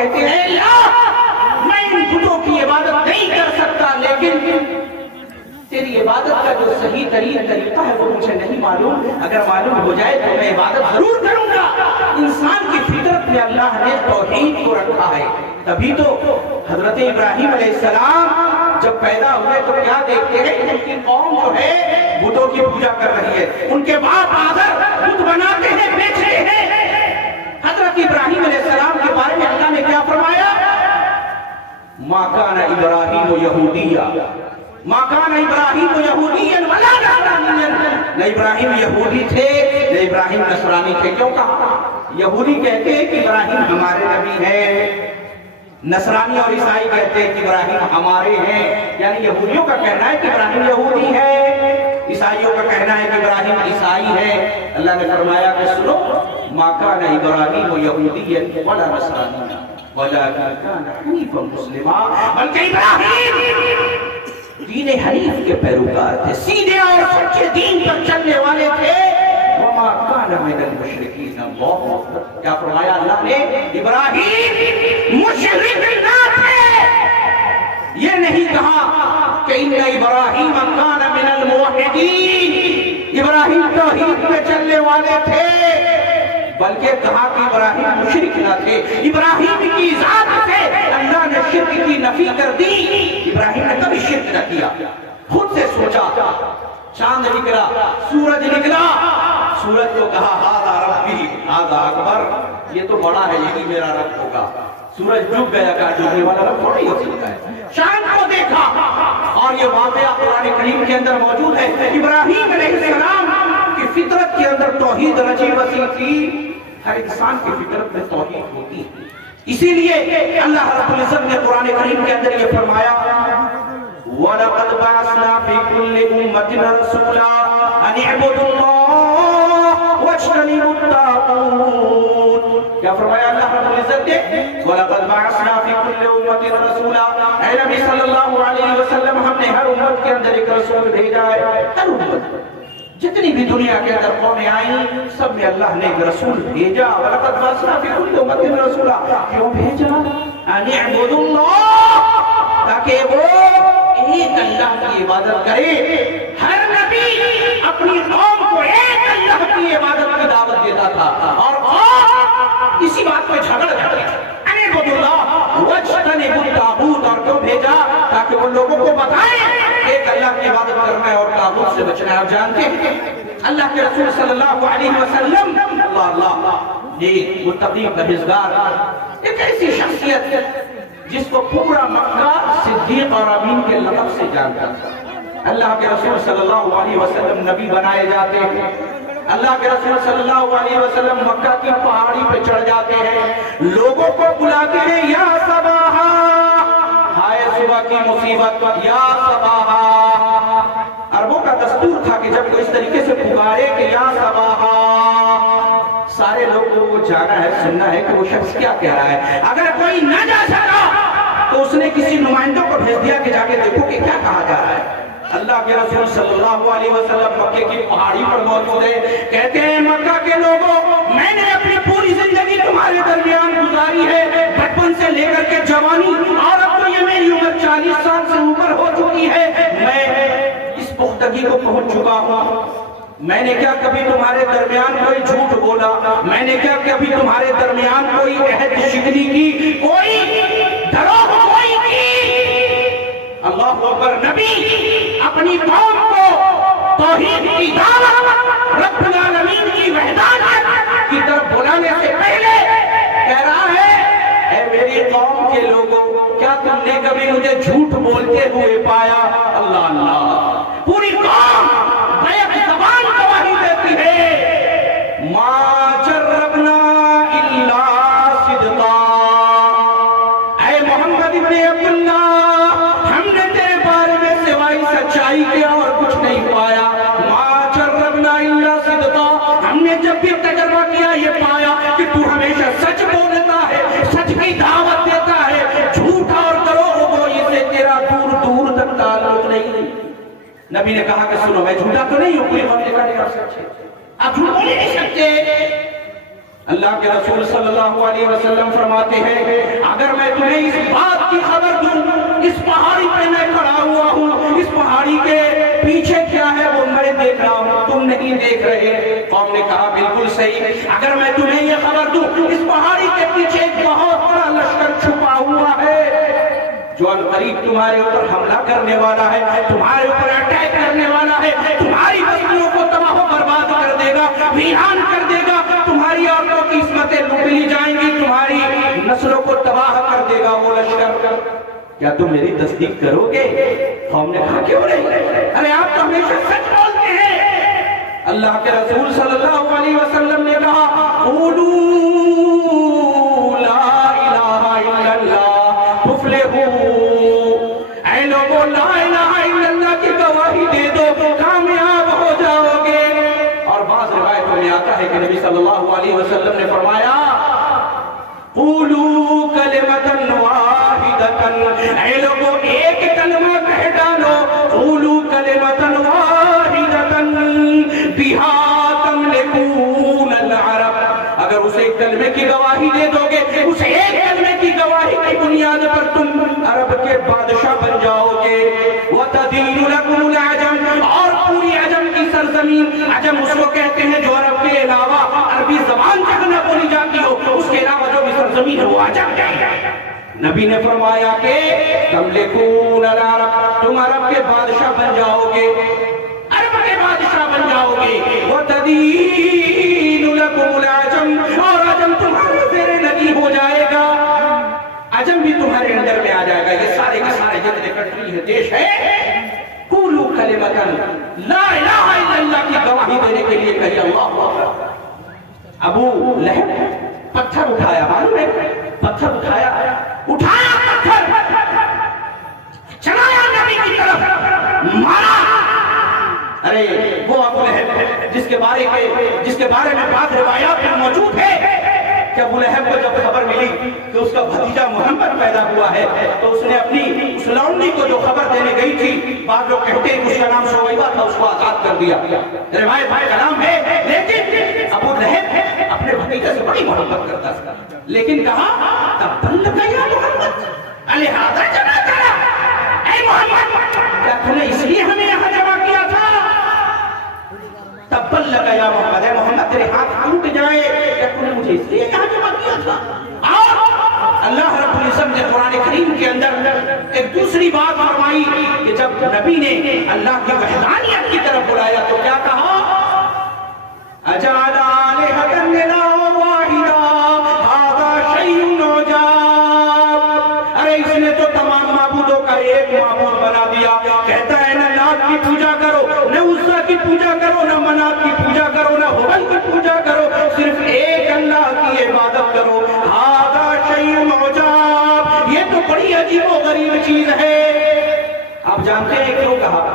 کہتے ہیں اللہ میں ان بتوں کی عبادت نہیں کر سکتا، لیکن تیری عبادت کا جو صحیح ترین طریقہ ہے وہ مجھے نہیں معلوم، اگر معلوم ہو جائے تو میں عبادت ضرور کروں گا۔ انسان کی فطرت میں اللہ نے توحید کو رکھا ہے، تبھی تو حضرت ابراہیم علیہ السلام جب پیدا ہوئے تو کیا دیکھتے ہیں، ان کی قوم جو ہے بتوں کی پوجا کر رہی ہے، ان کے باپ آزر بت بناتے ہیں، بیچ رہے ہیں۔ حضرت ابراہیم علیہ السلام کے بارے میں اللہ نے کیا فرمایا؟ ما کان ابراہیم یہودیہ، ما کان ابراہیم یہودیًا ولا نصرانیًا، نہ ابراہیم یہودی تھے نہ ابراہیم نصرانی تھے۔ کیوں کہا؟ یہودی کہتے ہیں کہ ابراہیم ہمارے نبی ہیں، نصرانی اور عیسائی کہتے ہیں کہ ابراہیم ہمارے ہیں، یعنی یہودیوں کا کہنا ہے کہ ابراہیم یہودی ہے، عیسائیوں کا کہنا ہے کہ ابراہیم عیسائی ہے۔ اللہ نے فرمایا کہ سنو، ما کان ابراہیم یہودیًا ولا نصرانیًا ولکن کان حنیفا مسلما، بلکہ ابراہیم دین حنیف کے پیروکار تھے، سیدھے اور سچے دین پر چلنے والے تھے۔ وما کان من المشرکین، کیا فرمایا اللہ نے؟ ابراہیم مشرک نہ تھے، یہ نہیں کہا کہ ان ابراہیم کان من الموحدین، ابراہیم توحید پہ چلنے والے تھے، بلکہ کہا کہ ابراہیم مشرک نہ تھے، ابراہیم کی ذات سے اللہ نے شرک کی نفی کر دی۔ ابراہیم نے کبھی شرک نہ کیا، خود سے سوچا، چاند نکلا، سورج نکلا، سورج کو کہا ھذا ربی ھذا اکبر، یہ تو بڑا ہے، یہی میرا رب ہوگا۔ سورج ڈوب گیا، کہا ڈوبنے والا رب تھوڑی ہو سکتا ہے۔ چاند کو دیکھا، اور یہ واقعہ قرآن کریم کے اندر موجود ہے۔ ابراہیم علیہ السلام کی فطرت کے اندر توحید رچی بسی تھی، ہر انسان کی فطرت میں توحید ہوتی ہے، اسی لیے اللہ رب العزت نے قرآن کریم کے اندر یہ فرمایا وَلَقَدْ بَعَثْنَا فِي كُلِّ أُمَّةٍ رَسُولًا أَنِ اعْبُدُوا اللَّهَ وَاجْتَنِبُوا الطَّاغُوتَ۔ کیا فرمایا اللہ رب العزت نے؟ وَلَقَدْ بَعَثْنَا فِي كُلِّ أُمَّةٍ رَسُولًا، اے نبی صلی اللہ علیہ وسلم ہم نے ہر امت کے اندر ایک رسول بھیجا ہے۔ ہر امت، جتنی بھی دنیا کے اندر قومیں آئیں، سب میں اللہ نے ایک رسول بھیجا۔ وَلَقَدْ بَعَثْنَا فِي كُلِّ أُمَّةٍ رَسُولًا، کیوں بھیجا؟ أَنِ اعْبُدُوا اللَّهَ، تاکہ وہ ایک اللہ کی عبادت کرے۔ ہر نبی اپنی قوم کو ایک اللہ کی عبادت کی دعوت دیتا تھا، اور قوم اسی بات پہ جھگڑ جاتی ہے، أَنِ اعْبُدُوا اللَّهَ وَاجْتَنِبُوا الطَّاغُوتَ، اور کیوں بھیجا؟ تاکہ وہ لوگوں کو بتائیں ایک اللہ کی عبادت کرنا ہے اور طاغوت سے بچنا ہے۔ آپ جانتے ہیں اللہ کے رسول صلی اللہ علیہ وسلم نیک متقی پرہیزگار، ایک ایسی شخصیت جس کو پورا مکہ صدیق اور امین کے لقب سے جانتا تھا۔ اللہ کے رسول صلی اللہ علیہ وسلم نبی بنائے جاتے ہیں، اللہ کے رسول صلی اللہ علیہ وسلم مکہ کی پہاڑی پہ چڑھ جاتے ہیں، لوگوں کو بلاتے ہیں یا صباحا، ہائے صبح کی مصیبت، یا صباحا۔ عربوں کا دستور تھا کہ جب کوئی اس طریقے سے پکارے کہ یا صباحا، سارے لوگوں کو جانا ہے، سننا ہے کہ وہ شخص کیا کہہ رہا ہے۔ اگر کوئی نہ جا سکا تو اس نے کسی نمائندوں کو بھیج دیا کہ جا کے دیکھو کہ کیا کہا جا رہا ہے۔ اللہ کے رسول صلی اللہ علیہ وسلم مکے کی پہاڑی پر موجود ہے، کہتے ہیں مکہ کے لوگوں، میں نے اپنی پوری زندگی تمہارے درمیان گزاری ہے، بچپن سے لے کر کے جوانی، اور اب تو یہ میری عمر 40 سال سے اوپر ہو چکی ہے، میں اس پختگی کو پہنچ چکا ہوں۔ میں نے کیا کبھی تمہارے درمیان کوئی جھوٹ بولا؟ میں نے کیا کبھی تمہارے درمیان کوئی عہد شکنی کی، کوئی دروغ کوئی کی؟ اللہ اکبر۔ نبی اپنی قوم کو توحید کی دعوت، رب العالمین کی وحدانیت کی طرف بلانے سے پہلے کہہ رہا ہے اے میری قوم کے لوگوں، کیا تم نے کبھی مجھے جھوٹ بولتے ہوئے پایا؟ اللہ اللہ، پوری قوم بیک زبان گواہی دیتی ہے ما جربنا الا صدقا، اے محمد ابن عبداللہ، ہم نے تیرے بارے میں سوائے سچائی کے اور کچھ نہیں پایا۔ ما جربنا الا صدقا، ہم نے جب بھی تجربہ کیا یہ پایا کہ تو ہمیشہ سچ بولتا ہے، سچ کی دعوت دیتا ہے، جھوٹ اور دروغ گوئی سے تیرا دور دور تک تعلق نہیں۔ نبی نے کہا کہ سنو، میں جھوٹا تو نہیں ہوں، کوئی وقت کا نہیں کر سکتے، آپ جھوٹ بول نہیں سکتے۔ اللہ کے رسول صلی اللہ علیہ وسلم فرماتے ہیں اگر میں تمہیں اس بات کی خبر دوں اس پہاڑی پہ میں کھڑا ہوا ہوں اس پہاڑی کے پیچھے کیا ہے وہ میں دیکھ رہا ہوں تم نہیں دیکھ رہے. قوم نے کہا بالکل صحیح اگر میں تمہیں یہ خبر دوں اس پہاڑی کے پیچھے ایک بہت بڑا لشکر چھپا ہوا ہے جو عنقریب تمہارے اوپر حملہ کرنے والا ہے تمہارے اوپر اٹیک کرنے والا ہے تمہاری بستیوں کو تباہ و برباد کر دے گا ویران کر دے گا تمہاری عورتوں کی عصمتیں لوٹ لی جائیں گی تمہاری نسلوں کو تباہ کر دے گا وہ لشکر کیا تم میری تصدیق کرو گے؟ قوم نے کہا کیوں نہیں ارے آپ تو ہمیشہ سچ بولتے ہیں. اللہ کے رسول صلی اللہ علیہ وسلم نے کہا قولوا لا الہ الا اللہ تفلحوا اے لوگوں لا الہ الا اللہ کی گواہی دے دو کامیاب ہو جاؤ گے. اور بعض روایتوں میں آتا ہے کہ نبی صلی اللہ علیہ وسلم نے فرمایا قولوا کلمۃ واحدۃ اے لوگوں ایک کلمہ کہہ ڈالو قولوا کلمۃ واحدۃ بہا تملکون العرب اگر اسے ایک کلمے کی گواہی دے دو گے اس ایک کلمے کی گواہی کی بنیاد پر تم عرب کے بادشاہ بن جاؤ گے. وتدین لکم العجم اور پوری عجم کی سرزمین عجم اس کو کہتے ہیں جو عرب کے علاوہ عربی زبان جہاں نہ بولی جاتی ہو اس کے علاوہ جو بھی سرزمین ہے وہ عجم ہے. نبی نے فرمایا کہ تملکون العرب تم عرب کے بادشاہ بن جاؤ گے عرب کے بادشاہ بن جاؤ گے. وتدین لکم العجم اور عجم تمہارے زیر لگی ہو جائے گا عجم بھی تمہارے اندر میں آ جائے گا. یہ سارے کے سارے جتنے کنٹری ہے دیش ہے قولوا کلمۃ لا الہ الا اللہ کی گواہی دینے کے لیے کہیے اللہ اکبر. ابو لہب پتھر اٹھایا معلوم ہے پتھر اٹھایا پتھر چلایا نبی کی طرف مارا. ارے وہ ابو لہب جس کے بارے میں بعض روایات میں موجود ہے کہ ابو لہب کو جب خبر ملی کہ اس کا بھتیجا محمد پیدا ہوا ہے تو اس نے اپنی اس لونڈی کو جو خبر دینے گئی تھی بعض لوگ کہتے ہیں اس کا نام سویبہ تھا اس کو آزاد کر دیا روایت بھائی کا نام ہے لیکن ابو لہب اپنے بھتیجے سے بڑی محبت کرتا تھا لیکن کہا تب لگا یا محمد لہذا جمع کرا اے محمد کیا تم نے اس لیے ہمیں یہاں جمع کیا تھا تب لگا یا محمد اے محمد تیرے ہاتھ ٹوٹ جائے کیا تم نے مجھے اس لیے یہاں جمع کیا تھا. اور اللہ رب العزت نے قرآن کریم کے اندر ایک دوسری بات فرمائی کہ جب نبی نے اللہ کی وحدانیت کی طرف بلایا تو کیا کہا اجعل آلہۃ الہا واحدا ھذا شیء عجاب. ارے اس نے تو تمام معبودوں کا ایک معبود بنا دیا. کہتا ہے نہ لات کی پوجا کرو نہ عزا کی پوجا کرو نہ منات کی پوجا کرو نہ ہبل کی پوجا کرو صرف ایک اللہ کی عبادت کرو. ھذا شیء عجاب یہ تو بڑی عجیب و غریب چیز ہے. آپ جانتے ہیں کیوں کہا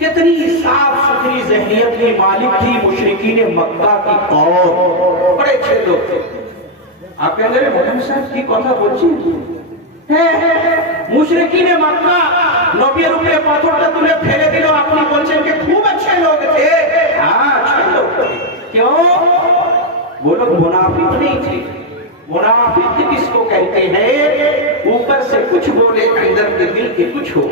کتنی صاف ستھری ذہنیت کی مالک تھی مشرکین مکہ کی قوم بڑے اچھے لوگ تھے. آپ کہیں گے محمد صاحب کی কথা بولچی مشرکین مکہ نبی روپے پاتھرটা তুলে ফেলে দিল আপনি বলছেন کہ خوب اچھے لوگ تھے. ہاں اچھے لوگ تھے کیوں وہ لوگ منافق نہیں تھے. منافق کس کو کہتے ہیں اوپر سے کچھ بولے اندر کے دل کے کچھ ہو.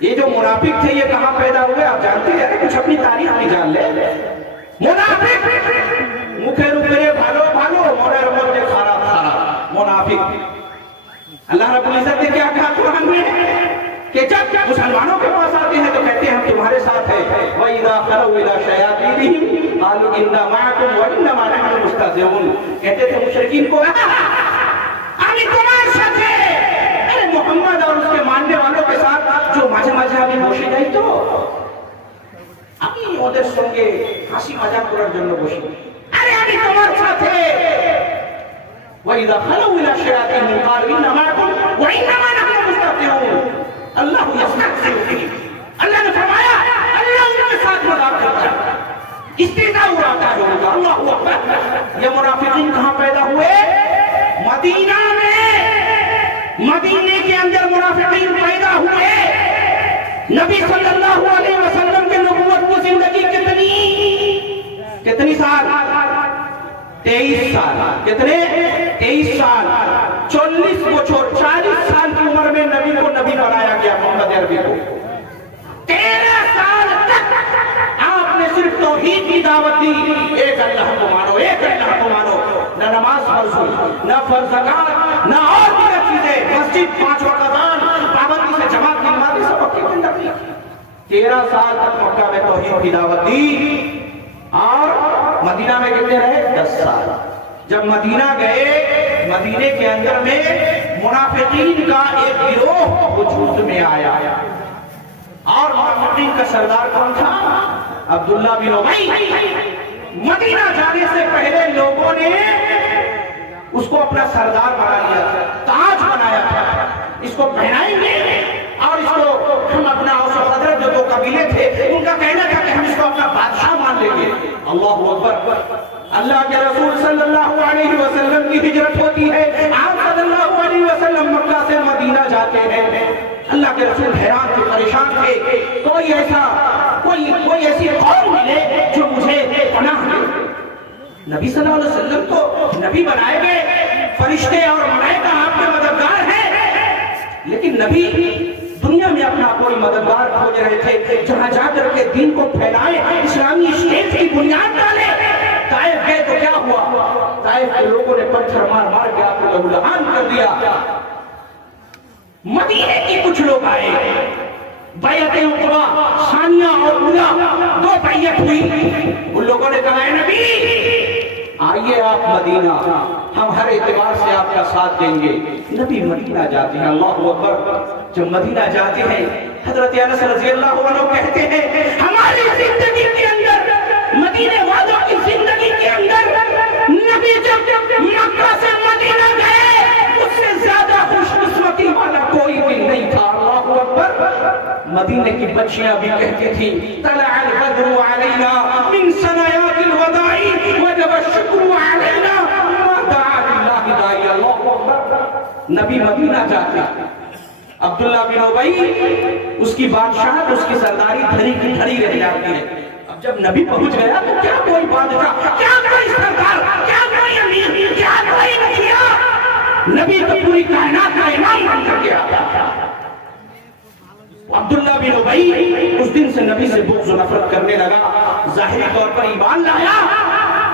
یہ جو منافق تھے یہ کہاں پیدا ہوئے آپ جانتے ہیں کچھ اپنی تاریخ بھی جان لیں. منافق মুখের উপরে ভালো ভালো মনের মধ্যে খারাপ খারাপ منافق. اللہ رب العزت نے کیا کہا قرآن میں کہ جب مسلمانوں کے پاس آتے ہیں تو کہتے ہیں ہم تمہارے ساتھ ہیں وَإِذَا خَلَوْا إِلَىٰ شَيَاطِينِهِمْ قَالُوا إِنَّا مَعَكُمْ وَإِنَّمَا نَحْنُ مُسْتَهْزِئُونَ. کہتے تھے مشرکین کو ہم تمہارے ساتھ ہیں. ارے محمد اور اس کے ماننے والوں کے ساتھ جو মাঝে মাঝে আমি বসে যাই তো আমি ওদের সঙ্গে হাসি মজা করার জন্য বসি. আরে আমি তোমার সাথে وَإِذَا خَلَوْا إِلَىٰ شَيَاطِينِهِمْ قَالُوا إِنَّا مَعَكُمْ وَإِنَّمَا نَحْنُ مُسْتَهْزِئُونَ. اللہ یستہزئ بِهِمْ اللہ نے فرمایا اللہ ان کے ساتھ مذاق کرتا ہے استہزاء اڑاتا ہے ان کا. اللہ اکبر. یہ منافقین کہاں پیدا ہوئے مدینہ میں. مدینے کے اندر منافقین پیدا ہوئے. نبی صلی اللہ علیہ وسلم کے نبوت کی زندگی کتنی سال 23 سال. کتنے؟ 23 سال. 40 بچور 40 سال کی عمر میں نبی کو نبی بنایا گیا محمد عربی کو. 13 سال تک آپ نے صرف توحید کی دعوت دی. ایک اللہ کو مانو، ایک اللہ کو مانو. نہ نماز فرض ہوئی، نہ فرض زکات، نہ اور دیگر چیزیں. مسجد 5 وقت اذان پابندی سے جماعت کی نماز سب وقت کی نبی. 13 سال تک مکہ میں توحید کی دعوت دی. اور مدینہ میں کتنے رہے؟ 10 سال. جب مدینہ گئے، مدینے کے اندر میں منافقین کا ایک گروہ وجود میں آیا. اور منافقین کا سردار کون تھا؟ عبداللہ بن ابی. مدینہ جانے سے پہلے لوگوں نے اس کو اپنا سردار بنا لیا تھا، تاج بنایا تھا. اس کو پہنائیں گے اور اس کو ہم اپنا اوس و خزرج جو 2 قبیلے تھے ان کا کہنا تھا کہ ہم اس کو اپنا بادشاہ مان لیں گے. اللہ اکبر. اللہ کے رسول صلی اللہ علیہ وسلم کی ہجرت ہوتی ہے. آپ صلی اللہ علیہ وسلم مکہ سے مدینہ جاتے ہیں. اللہ کے رسول حیران تھے، پریشان تھے. کوئی ایسی قوم ملے جو مجھے پناہ دے. نبی صلی اللہ علیہ وسلم کو نبی بنائے گئے، فرشتے اور ملائکہ آپ کے مددگار ہیں، لیکن نبی دنیا میں اپنا کوئی مددگار کھوج رہے تھے جہاں جا کر کے دین کو پھیلائے، اسلامی اسٹیٹ کی بنیاد ڈالے. طائف گئے تو کیا ہوا؟ طائف کے لوگوں نے پتھر مار مار کے آپ کو لہولہان کر دیا. مدینے کی کچھ لوگ آئے، بیعت عقبہ ثانیہ اور اولیٰ 2 بیعت ہوئی. ان لوگوں نے کہا اے نبی آئیے آپ مدینہ، ہم ہر اعتبار سے آپ کا ساتھ دیں گے. نبی مدینہ جاتے ہیں. اللہ اکبر. جب مدینہ جاتے ہیں حضرت انس رضی اللہ عنہ کہتے ہیں ہماری زندگی کے اندر، مدینے والوں کی زندگی کے اندر نبی جب مکہ سے مدینہ گئے اس سے زیادہ خوش قسمتی والا کوئی بھی نہیں تھا. اللہ اکبر. مدینے کی بچیاں بھی کہتی تھی طلع البدر علینا من ثنایات الوداع وجب الشکر علینا ما دعا للہ داعی. اللہ اکبر. نبی مدینہ جاتے، عبداللہ بن ابی اس کی بادشاہت، اس کی سرداری دھری کی دھری رہ جاتی ہے. اب جب نبی پہنچ گیا تو کیا کوئی بادشاہ، کیا کوئی سردار، کیا کوئی امیر، کیا کوئی مکھیا، نبی تو پوری کائنات کا امام بن کر گیا. عبداللہ بن ابی اس دن سے نبی سے بغض و نفرت کرنے لگا. ظاہری طور پر ایمان لایا،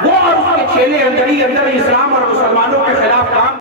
وہ اور اس کے چیلے اندر ہی اندر اسلام اور مسلمانوں کے خلاف کام